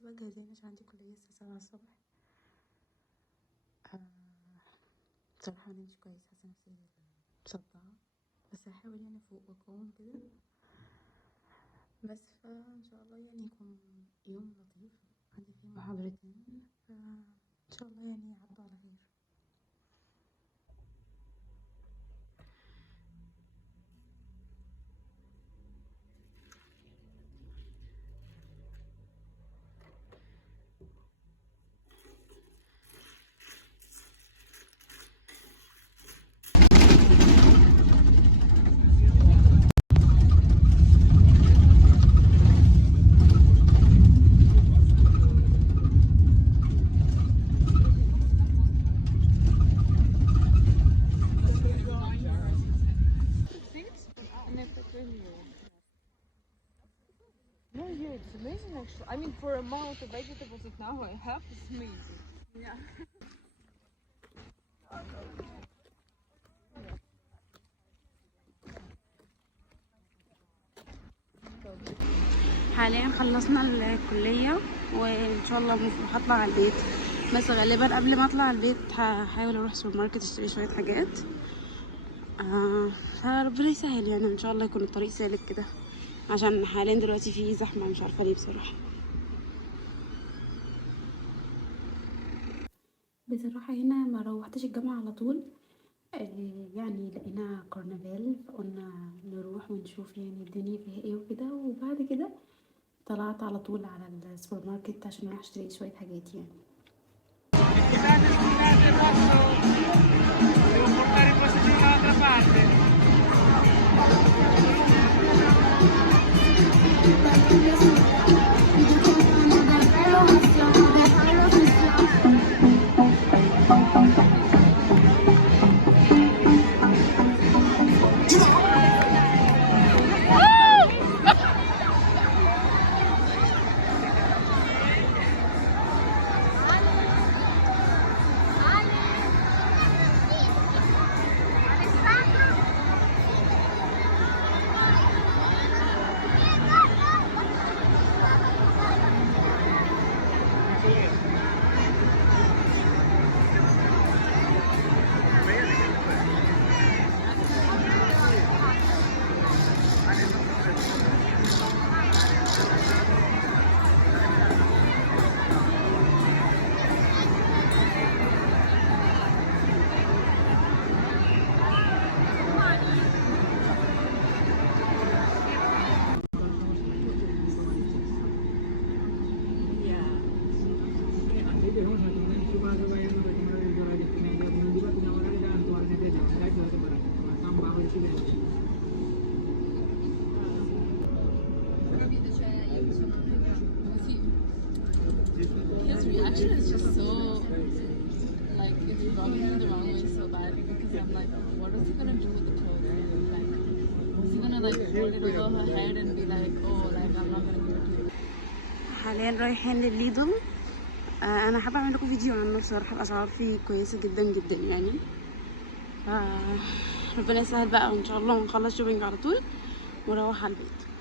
دلوقتي بقى جاهزين عشان عندي كلية الساعة 7 الصبح. آه، بصراحة منمتش كويس، حاسة نفسي مصدعة، بس هحاول يعني افوق واقاوم كده. بس فان شاء الله يعني يكون يوم لطيف، عندي فيه محاضرتين، فان شاء الله يعني يعدوا على خير. No, yeah, it's amazing actually. I mean, for amount of vegetables that now I have, it's amazing. Yeah. حاليا خلصنا الكلية وان شاء الله هطلع على البيت، بس غالبا قبل ما اطلع على البيت هحاول اروح سوبر ماركت اشتري شوية حاجات. فربنا يسهل يعني، ان شاء الله يكون الطريق سالك كده، عشان حاليا دلوقتي في زحمة مش عارفة ليه بصراحة. بصراحة هنا ما روحتش الجامعة على طول، يعني لقينا كرنفال فقلنا نروح ونشوف يعني الدنيا فيها ايه وكده، وبعد كده طلعت على طول على السوبر ماركت عشان اروح اشتري شوية حاجات يعني. Devo portare il passeggino dall'altra parte. His reaction is just so, like, it's rubbing me the wrong way so bad because I'm like, what is he gonna do with the clothes? Like, is he gonna like hold it over her head and be like, oh, like I'm not gonna give it to you? حاليا رايحين للليدل. انا حابه اعمل لكم فيديو عنه بصراحه، الاسعار فيه كويسه جدا جدا يعني. ربنا يسهل بقى وان شاء الله ونخلص شوبينج على طول ونروح على البيت.